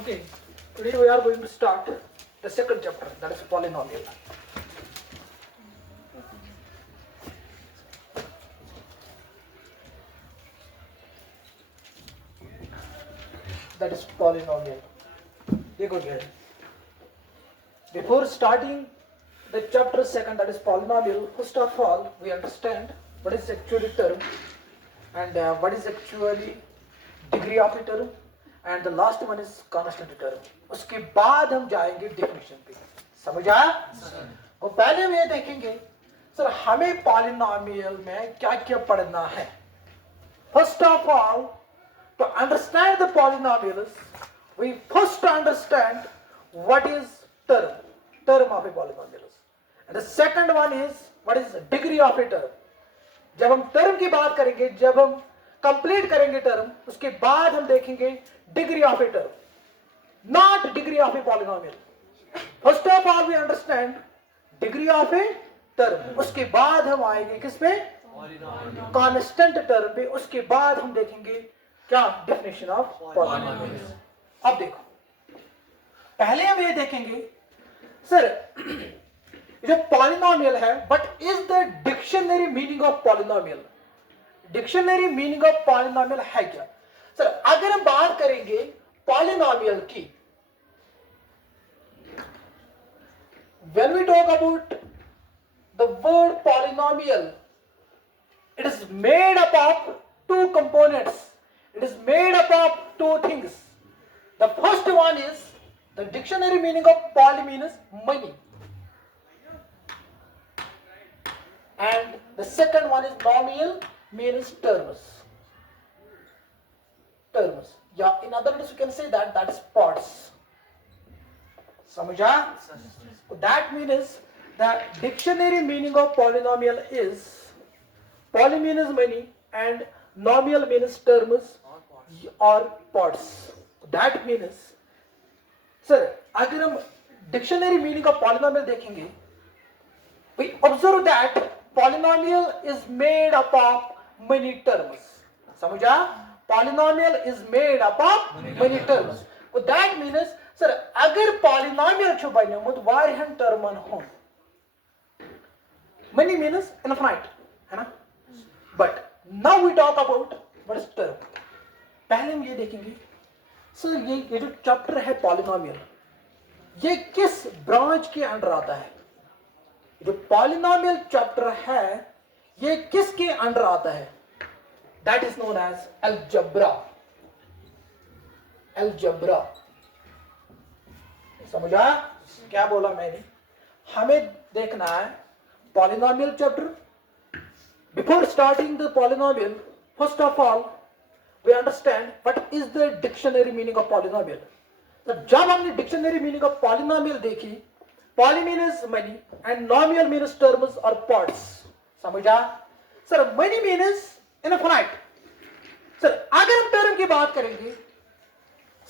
Okay, today we are going to start the second chapter, that is polynomial. That is polynomial. देखो क्या है. Before starting the chapter second, that is polynomial, first of all we understand what is actually term and what is actually degree of a term, and the last one is constant term. उसके बाद हम जाएंगे definition पे. समझ आया? और पहले हम ये देखेंगे सर हमें पॉलिनोमियल में क्या क्या पढ़ना है. First of all, to understand the polynomials, we first understand what is term of a polynomial, and the second one is what is the degree of a term. जब हम टर्म की बात करेंगे, जब हम कंप्लीट करेंगे टर्म, उसके बाद हम देखेंगे degree of a term, not degree of a polynomial. First of all we understand degree of a term, उसके बाद हम आएंगे किस पे, कांस्टेंट टर्म पे, उसके बाद हम देखेंगे क्या डेफिनेशन ऑफ पॉलिनोमियल. अब देखो पहले हम ये देखेंगे सर जो पॉलिनोमियल है, but is the dictionary meaning of polynomial. Dictionary meaning of polynomial है क्या सर. अगर हम बात करेंगे पॉलिनोमियल की, when we talk about the word polynomial, it is made up of two components. It is made up of two things. The first one is the dictionary meaning of poly means many, and the second one is nomial means terms. Yeah, in other words you can say that is parts. समझा? That means the dictionary meaning of polynomial is poly means many and nomial means terms or parts. That means sir अगर हम dictionary meaning of polynomial देखेंगे, we observe that polynomial is made up of many terms. समझा? Polynomial is made up of many terms. That means sir अगर पॉलिनोमियल छ बन्योमुत वारियन टर्मन हुन, many means infinite है ना. But now we talk about what is term. पहले हम ये देखेंगे सर ये जो चैप्टर है पॉलिनोमियल, ये किस ब्रांच के अंडर आता है. जो पॉलिनोमियल चैप्टर है ये किसके अंडर आता है. That is known as algebra. समझा क्या बोला मैंने? हमें देखना है polynomial chapter. Before starting the polynomial, first of all we understand what is the dictionary meaning of polynomial. तो जब हमने डिक्शनरी मीनिंग ऑफ पॉलिनोमियल देखी, poly means many and nomial means terms और पार्ट्स. समझा? Sir many means infinite. Sir अगर हम टर्म की बात करेंगे,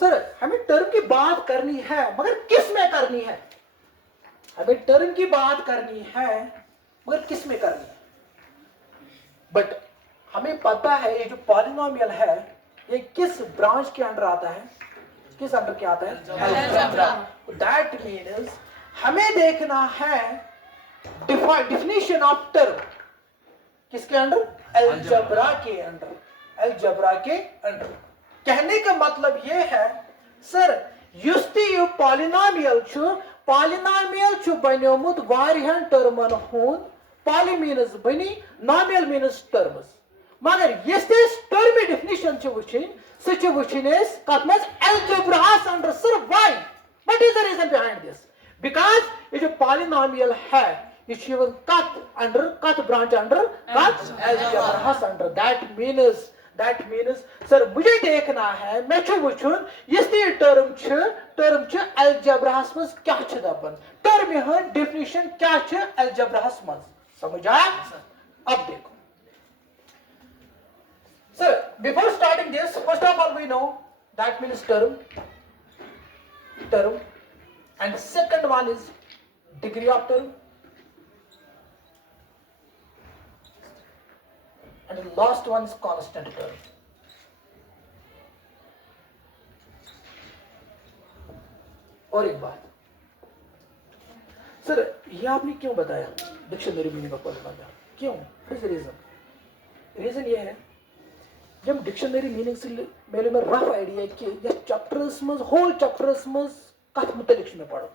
सर हमें टर्म की बात करनी है मगर किस में करनी है. हमें टर्म की बात करनी है मगर किस में करनी है. बट हमें पता है ये जो पॉलिनोमियल है ये किस ब्रांच के अंडर आता है, किस अंडर के आता है, अलजेब्रा. दैट मीन्स हमें देखना है डेफिनेशन ऑफ टर्म किसके अंडर, अलजेब्रा के अंडर. कहने का मतलब ये है सर युस्ती पॉलिनोमियल छु बन्योमुत वारियन टर्मन हुन. Poly means many, nomial means terms. मगर यस टर्म डेफिनेशन वुचिन कत मज अलजेब्रास under. Sir why, what is the reason behind this? Because ये जो पॉलिनोमियल है ये कत ब्रांच अंडर, कत अलजेब्रास अंडर. दैट मीन्स सर मुझे देखना है, मैं छु वुचुन यस टर्म छ अलजेब्रास मज क्या छ दपन, टर्म हन डेफिनेशन क्या छ अलजेब्रास मज. समझा? अब देखो sir, before starting this, first of all we know that means term, and the second one is degree of term, and the last one is constant term. और एक बात सर, ये आपने क्यों बताया डिक्शनरी मीनिंग ऑफ पॉलिनोमियल? क्यों? रीजन ये है, जब डिक्शनरी मीनिंग से मेरे में रफ आइडिया कि ये चैप्टर्स में होल चैप्टर्स में कथ मुतलिक में पढ़ो,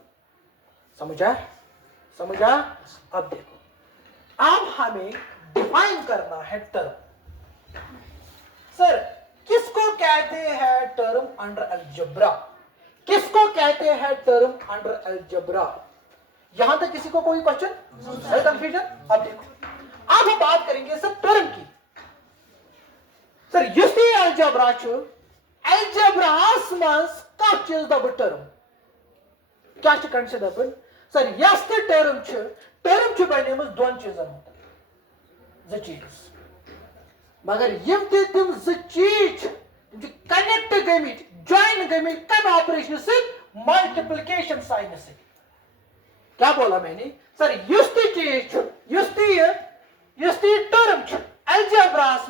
समझा? अब देखो, अब हमें डिफाइन करना है टर्म। सर, किसको कहते हैं टर्म अंडर अलजेब्रा? किसको कहते हैं टर्म अंडर अलजेब्रा? यहां तक किसी को कोई क्वेश्चन, कंफ्यूजन? अब देखो, अब हम बात करेंगे सर टर्म की। सर युस अलजेब्रा अलजेब्रास मज कत चीज दब टर्म? क्या कंडीशन दबन? सर यस टर्म बनेमस दोन चीजन ज चीज, मगर यम तिम ज चीज कनेक्ट गमित, ज्वाइन गमित कम ऑपरेशन से, मल्टीप्लिकेशन साइन से। क्या बोला मैंने? सर युस चीज, युस टर्म अलजेब्रास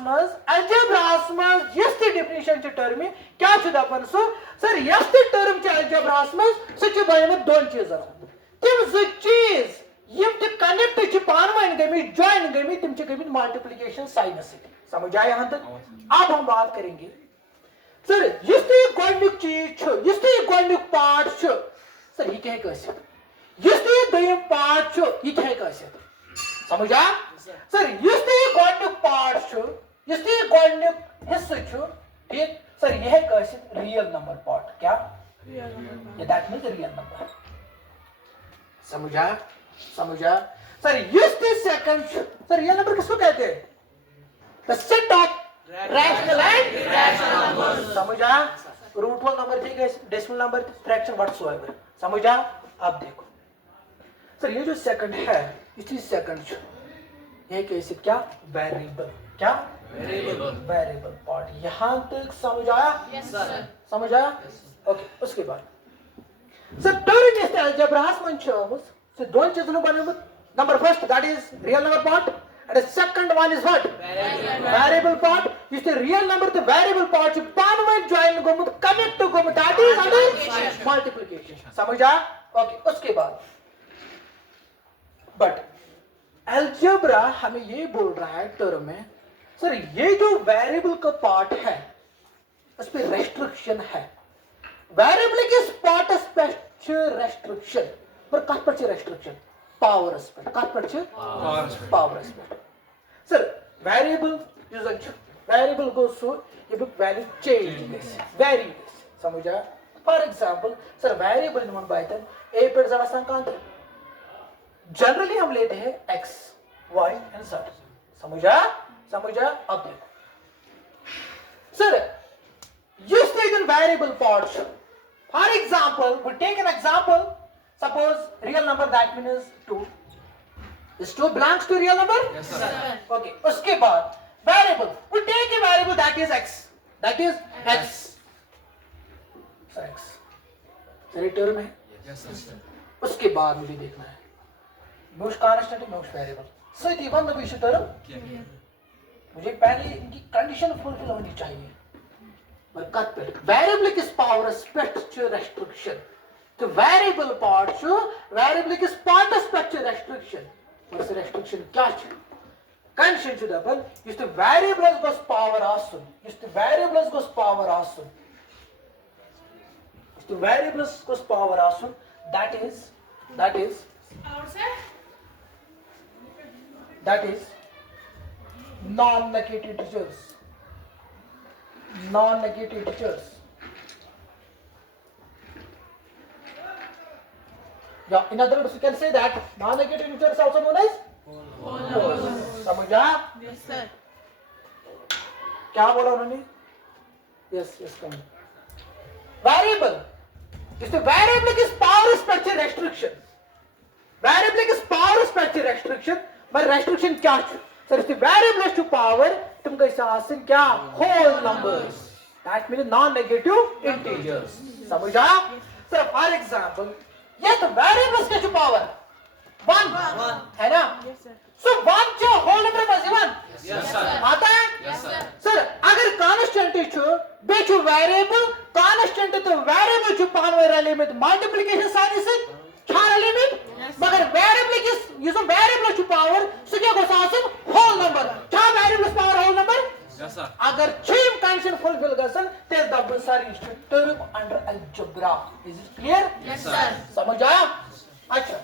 मज यस डिफिनेशन टर्म क्या दपान सर यस टर्म अलजेब्रास मज सह बनेमत दोन चीजन, तिम ज चीज यम कनेक्ट पान वन गमित, ज्वाइन गमित, तिम गमित मल्टीप्लिकेशन साइन से। समझ आया यहां तक? अब हम बात करेंगे सर युस गोडनुक चीज, युस गोडनुक पार्ट, सर यह क्या युस दोयम पार्ट यह क्या समझा? सर युस गोडनुक पार्ट, युस गोडनुक हिस्सा, ठीक सर यह रियल नंबर पार्ट। क्या? That means real number. समझा? सर युस सेकंड, सर रियल नंबर किसको कहते हैं? The set of rational and irrational numbers. समझा? रूट वन नंबर ठीक है, डेसिमल नंबर, फ्रैक्शन व्हाटसोएवर। समझा? अब देखो सर ये जो सेकंड है, इसी सेकंड ये कैसे क्या वेरिएबल, क्या वेरिएबल पार्ट। यहां तक समझ आया? Yes sir. समझ आया? ओके, उसके बाद सर टर्म इस अलजेब्रास में सर दोन चीजों बनेमत। Number first that is real number part and the second one is what? Variable part. Is the real number the variable part pan में join गो connect गो that is under multiplication। समझा? ओके, उसके बाद बट अलजेब्रा हमें ये बोल रहा है टर्म में सर ये जो वेरिएबल का पार्ट है उस पर रेस्ट्रिक्शन है। वेरिएबल के पार्ट स्पेक्ट रेस्ट्रिक्शन पर कत पर रेस्ट्रिक्शन पावर एस्पेक्ट, कत पर power aspect. Sir variable variable गो सो ये वैल्यू चेंज वेरी। समझा? For example sir variable in one by a पर जरा संकांत जनरली हम लेते हैं x, y एंड z। समझा? अब देखो sir use taken variable parts। For example, we take an example, suppose real number that means 2. Is 2 belongs to real number? Yes sir। Okay, उसके बाद variable, we take a variable that is x, that is x। Sir x sir term है। yes sir। उसके बाद मुझे देखना है most constant, most variable सही one the wish term. मुझे पहले इनकी कंडीशन फुलफिल होनी चाहिए। पर कट पे वेरिएबल किस पावर एस्पेक्ट रेस्ट्रिक्शन तो वेरिएबल पार्ट वेरिएबल किस पार्ट एस्पेक्ट रेस्ट्रिक्शन और से रेस्ट्रिक्शन क्या कंडीशन छु दपन इस द वेरिएबल्स गोस पावर आसन, इस द वेरिएबल्स गोस पावर आसन, इस द वेरिएबल्स गोस पावर आसन that is non-negative integers। Yeah, in other words, you can say that non-negative integers also known as poles। समझा? Yes sir। क्या बोला उन्होंने? Yes, come। Variable is the variable is power structure restriction। Variable is power structure restriction, but restriction क्या? Sir इस variable to power तुम कैसे आसन क्या whole numbers, that means non negative integers. समझा? सर फॉर एग्जांपल ये तो वेरिएबल्स के टू पावर 1 है ना? सो 1 जो होल नंबर में 1 आता है? सर अगर कांस्टेंट बेचु वेरिएबल कांस्टेंट तो वेरिएबल छु पानवे रलिमित मल्टीप्लिकेशन साइन से छा रलिमित मगर वेरिएबल किस युस वेरिएबल छु पावर सु क्या गोस आसन होल नंबर छा variable power whole number yes sir अगर छीम कंडीशन फुलफिल गसन तेज दब सारी term under algebra is it clear yes sir समझ आया अच्छा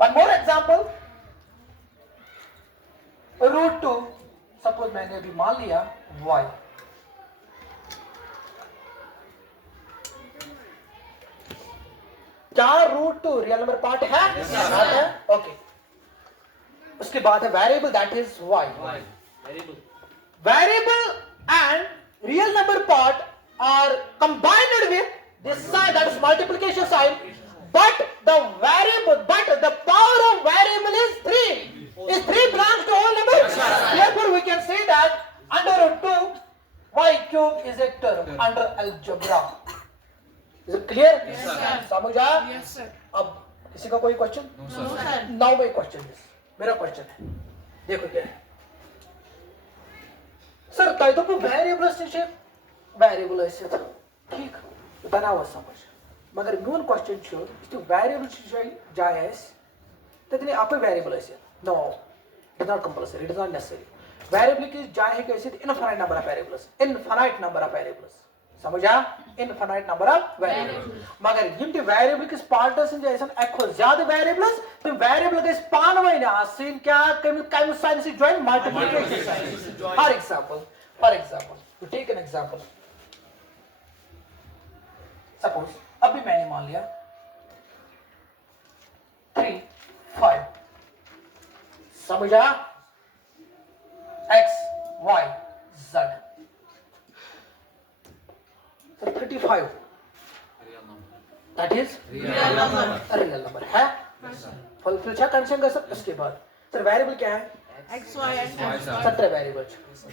one more example root 2 suppose मैंने अभी मान लिया y क्या रूट 2 रियल नंबर पार्ट है है ओके उसके बाद है variable that is y variable and real number part are combined with this sign that is multiplication sign but the power of variable is 3 is 3 belongs to whole number therefore we can say that under root 2 y cube is a term under algebra is it clear yes sir समझ आया yes sir अब किसी का कोई question no sir now my question is मेरा क्वेश्चन है देखो क्या है सर ताई तो वेरिएबल से वेरिएबल ऐसे था ठीक बनाओ समझ मगर मेन क्वेश्चन छ इस वेरिएबल जायस ततने आप वेरिएबल ऐसे no it is not compulsory it is not necessary variable की जाय है कैसे इनफाइनाइट नंबर ऑफ वेरिएबल्स समझ आ इनफाइनाइट नंबर ऑफ वेरिएबल्स मगर यम ते वेरिएबल किस पार्टस इन जैसन एखो ज्यादा वेरिएबल्स तो वेरिएबल गस पानवै न आसिन क्या कम साइन से join multiplication sign for example to take an example suppose अभी मैंने मान लिया 3 5 समझा x y z so 35 that is real number है फुलफिल क्या कंडीशन का सर उसके बाद सर वेरिएबल क्या है x y सत्र वेरिएबल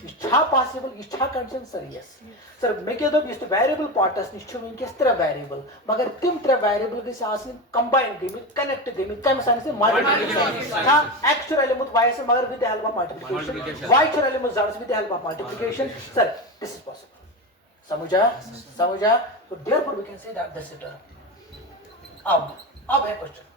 इच्छा पॉसिबल इच्छा कंडीशन सर यस सर मैं कह दो इस वेरिएबल पार्टस निश्चय में किस तरह वेरिएबल मगर तिम तरह वेरिएबल के साथ कंबाइन गई कनेक्ट गई कम साइन से मल्टीप्लिकेशन हां x चुरा ले मुत y से मगर with the help of multiplication y चुरा ले मुत z से with the help of multiplication sir this is possible समझा तो therefore we can say that this is अब है क्वेश्चन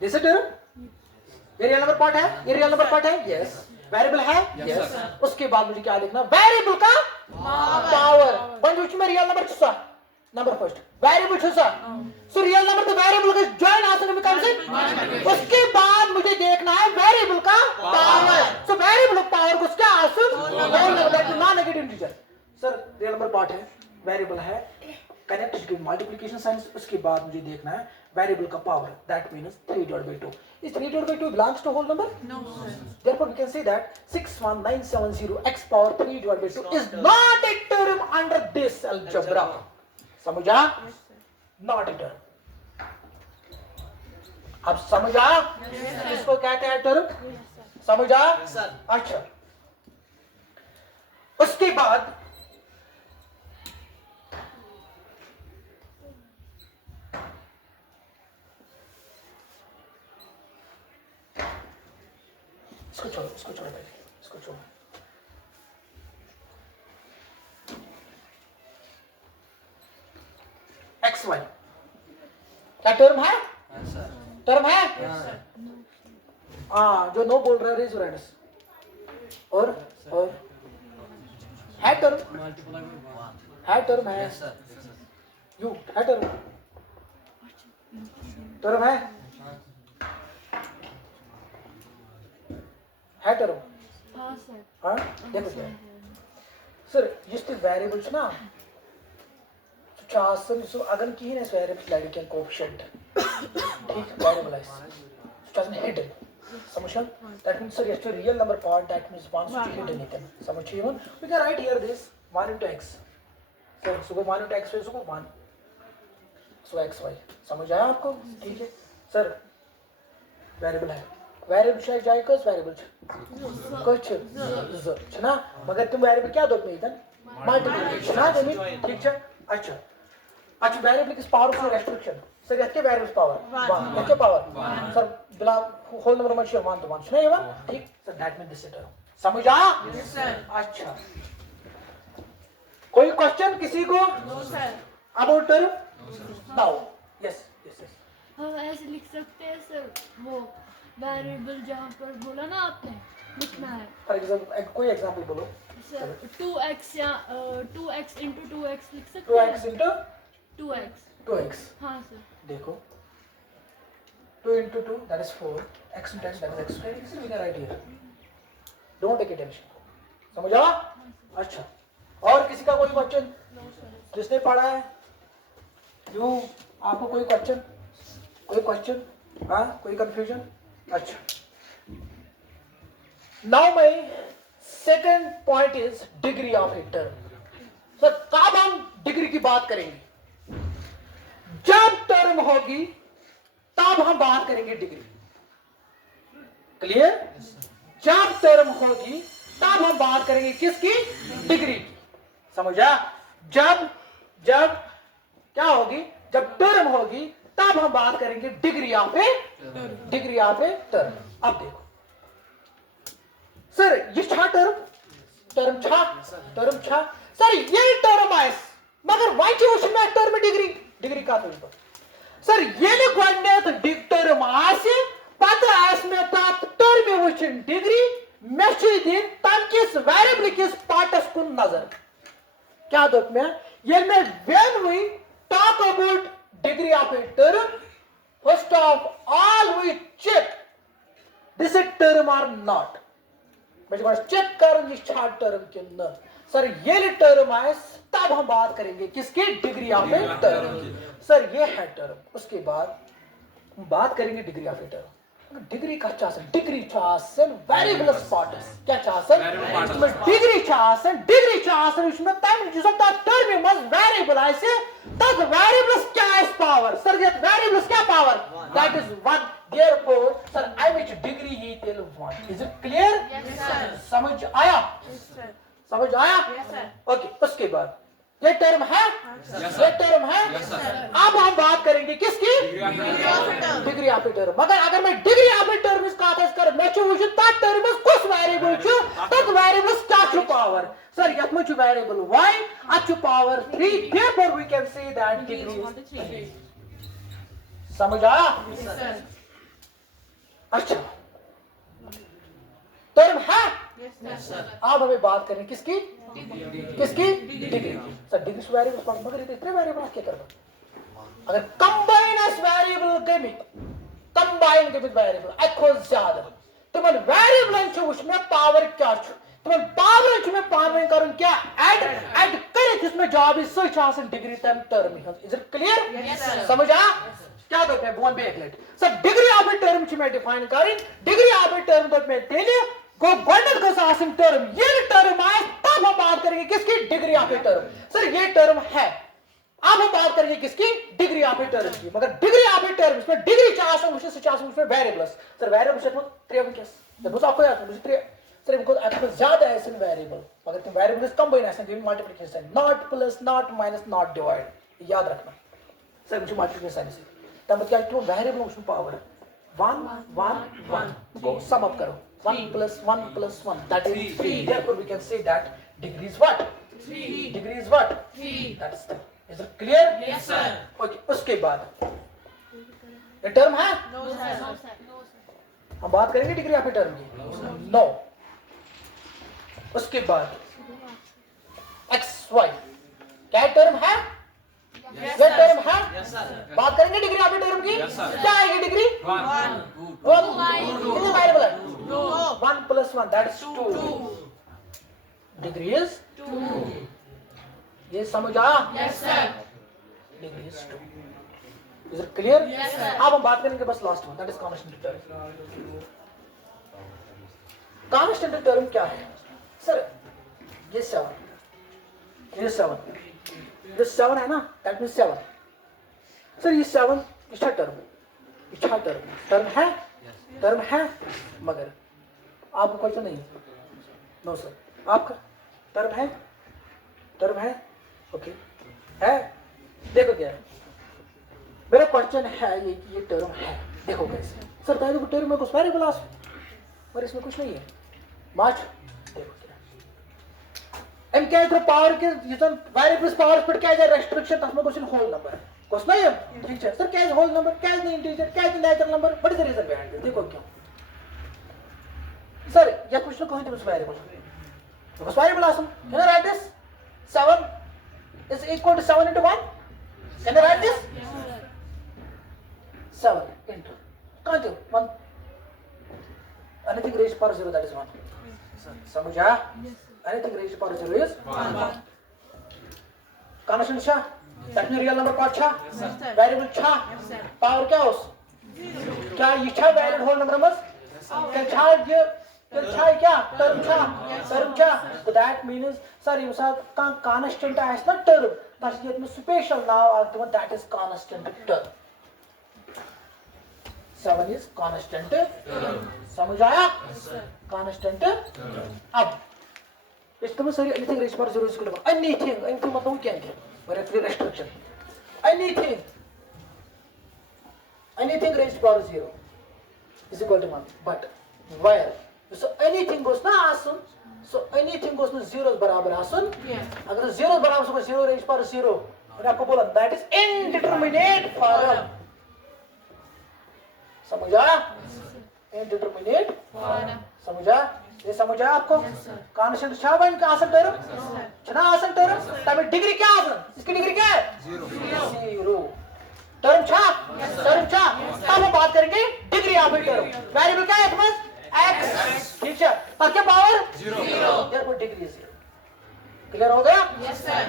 This is term? ये रियल नंबर पार्ट है यस वेरिएबल है यस उसके बाद मुझे क्या देखना वेरिएबल का पावर बंद में रियल नंबर छुसा नंबर फर्स्ट वेरिएबल छुसा सो रियल नंबर तो वेरिएबल का जॉइन आसन में कम से उसके बाद मुझे देखना है वेरिएबल का पावर सो वेरिएबल पावर को क्या आसन non negative integer sir real number part है वेरिएबल है कनेक्ट टू मल्टीप्लिकेशन साइन उसके बाद मुझे देखना है वेरिएबल का पावर दैट मींस 3/2 is 3/2 belongs to whole number no sir therefore we can say that 61970 x power 3/2 is not a term under this algebra समझा not a term अब समझा इसको क्या क्या है term समझा सर अच्छा उसके बाद इसको छोड़ो पहले इसको छोड़ो एक्स वाई क्या टर्म है टर्म है हाँ जो नो बोल रहा है रेज योर हैंड्स और है टर्म है यू है टर्म है टर्म हां सर हां देखो क्या सर जिस वेरिएबल ना चासन सो अगर की है वेरिएबल लाइक कैन कोएफिशिएंट ठीक वेरिएबल है doesn't hidden समझा that means sir yes to real number part that means wants to hidden it समझिए हम we can write here this 1 into x sir so 1 into x so 1 so xy समझ आया आपको ठीक है सर वेरिएबल है वेरिएबल छ जाय कस वेरिएबल छ कस छ ज छ ना मगर तुम वेरिएबल क्या दोत में इधर मल्टीपल छ ना देमी ठीक छ अच्छा अच्छा वेरिएबल किस पावर से रेस्ट्रिक्शन सर यत के वेरिएबल पावर 1 यत के पावर सर बिला होल नंबर में छ 1 तो 1 छ ना ये बात ठीक sir that mean this term समझ आया यस सर अच्छा कोई क्वेश्चन किसी को no sir about term now yes yes yes हम ऐसे लिख सकते हैं सर वो वेरिएबल जहाँ पर बोला ना आपने लिखना है फॉर एग्जांपल कोई एग्जांपल बोलो सर 2x या 2x into 2x लिख सकते हैं 2x into 2x 2x हाँ सर देखो 2 into 2 that is 4 x into x that is x square इसे लिखना right here don't take tension समझ आया अच्छा और किसी का कोई क्वेश्चन जिसने पढ़ा है यू आपको कोई क्वेश्चन हाँ कोई कंफ्यूजन अच्छा now my second point is degree of a term sir कब हम डिग्री की बात करेंगे जब टर्म होगी तब हम बात करेंगे डिग्री क्लियर जब टर्म होगी तब हम बात करेंगे किसकी डिग्री की समझा जब क्या होगी जब टर्म होगी तब हम बात करेंगे डिग्री ऑफ ए टर्म अब देखो सर ये छा टर्म छा सर ये टर्म है मगर वाइच उसमें टर्म डिग्री का तो सर ये गोडनेथ टर्म आसे पता आस में तात टर्म वुचन डिग्री मे दिन तम किस वेरिएबल किस पार्टस कुन नजर क्या दोप में ये में when we talk about degree of a term first of all we check this is term or not मैं चेक करूंगी छा टर्म के न सर ये टर्म है तब हम बात करेंगे किसकी degree of a term sir ये है टर्म उसके बाद हम बात करेंगे degree of a term degree का चासन डिग्री चासन वेरिएबल पार्ट्स क्या चासन इसमें डिग्री चासन इसमें टाइम जो सकता टर्म में वेरिएबल ऐसे तब वेरिएबल्स क्या है पावर सर ये वेरिएबल्स क्या power that is 1 therefore sir I which डिग्री ही टिल 1 is it clear yes sir समझ आया यस सर समझ आया यस सर ओके उसके बाद ये टर्म है ये टर्म है अब हम बात करेंगे किसकी डिग्री ऑफ ए टर्म मगर अगर मैं डिग्री ऑफ ए टर्म इसका कर मैं वुच तथ टर्म कुछ वेरिएबल तथ वेरिएबल्स क्या छु पावर सर यत में वेरिएबल y अत पावर 3 therefore we can say that degree समझ आया अच्छा टर्म है अब हमें बात करें किसकी डिग्री सर डिग्री वेरिएबल मगर इतने वेरिएबल क्या करना अगर कंबाइनस वेरिएबल गमित वेरिएबल अखो ज्यादा तुमन वेरिएबल छ उसमें पावर क्या छ तुमन पावर छ में पावर करन क्या ऐड करे इसमें जॉब इज सच आसन डिग्री तम टर्म इज इट क्लियर समझ आ क्या दो मैं बोन बे एक लेट sir degree of a term छ मैं डिफाइन करें डिग्री ऑफ ए टर्म तो मैं तेले गो गोल्डन का आसन टर्म ये टर्म आए तब हम बात करेंगे किसकी degree of a term sir ये टर्म है अब हम बात करेंगे किसकी डिग्री ऑफ ए टर्म की मगर डिग्री ऑफ ए टर्म इसमें डिग्री चाहता मुझे से चाहता उसमें वेरिएबल्स सर वेरिएबल से ट्रेवन केस जब मुझे आपको याद मुझे ट्रे सर इनको आपको ज्यादा ऐसे वेरिएबल मगर तुम वेरिएबल्स कंबाइनेशन भी multiplication not plus not minus not divide याद रखना सर मुझे मल्टीप्लिकेशन से तब क्या तो वेरिएबल उसमें पावर 1 1 1 go sum up karo 1 plus 1 that is 3 therefore we can say that degree is what 3 degree is what 3 that's the is it clear yes sir okay uske baad ये टर्म है नो सर हम बात करेंगे डिग्री ऑफ ए टर्म की नो उसके बाद x y क्या टर्म है ये टर्म है बात करेंगे डिग्री ऑफ ए टर्म की क्या आएगी डिग्री 1 कितने वेरिएबल है 1 plus 1 that is 2 डिग्री इज 2 ये समझ आया yes sir degree is 2 is it clear yes sir अब हम बात करेंगे बस last one that is constant term constant term क्या है सर ये 7 है ना दैट मींस 7 सर ये 7 अच्छा टर्म है टर्म है मगर आपको क्वेश्चन नहीं नो सर आपका टर्म है ओके है देखो क्या है मेरा क्वेश्चन है ये टर्म है देखो कैसे सर ताकि टर्म में कुछ वेरिएबल आ पर इसमें कुछ नहीं है मार्च देखो क्या एम क्या इधर पावर के ये वेरिएबल्स पावर पर क्या है रेस्ट्रिक्शन तक में क्वेश्चन होल नंबर क्वेश्चन नहीं है ठीक है सर क्या है होल नंबर क्या है इंटीजर क्या है natural number what is the reason behind this देखो क्यों सर या कुछ ना कोई तो variable because variable awesome can I write this 7 is equal to 7 into 1 can I write this Yes, sir. 7 into can't you 1 anything raised to power 0 that is 1 samujha Yes, sir. anything raised to power 0 is 1 constant cha that means real number part cha variable cha power क्या उस क्या ये cha valid whole number मस क्या cha ये क्या टर्म क्या तो दैट मीन्स सर ये साथ का कांस्टेंट है ना टर्म ताकि ये में special now are given that is constant term 7 is constant समझ आया कांस्टेंट अब इसमें सर एनीथिंग रेज पर 0 इज एनीथिंग मतलब क्या है very clear restriction anything raise पर 0 is equal to 1 but where so anything goes na asun so anything goes na zeros barabar asun agar zeros barabar so 0 raised power 0 मैंने आपको बोला that is indeterminate form समझा indeterminate समझा ये समझा आपको कांस्टेंट छा बन का आसन टर्म छना आसन टर्म तब डिग्री क्या आसन इसकी डिग्री क्या है 0 टर्म छा अब हम बात करेंगे डिग्री ऑफ टर्म वेरिएबल क्या है तुम्हारा x ठीक है और क्या पावर 0 देयरफॉर डिग्री 0 क्लियर हो गया Yes, sir.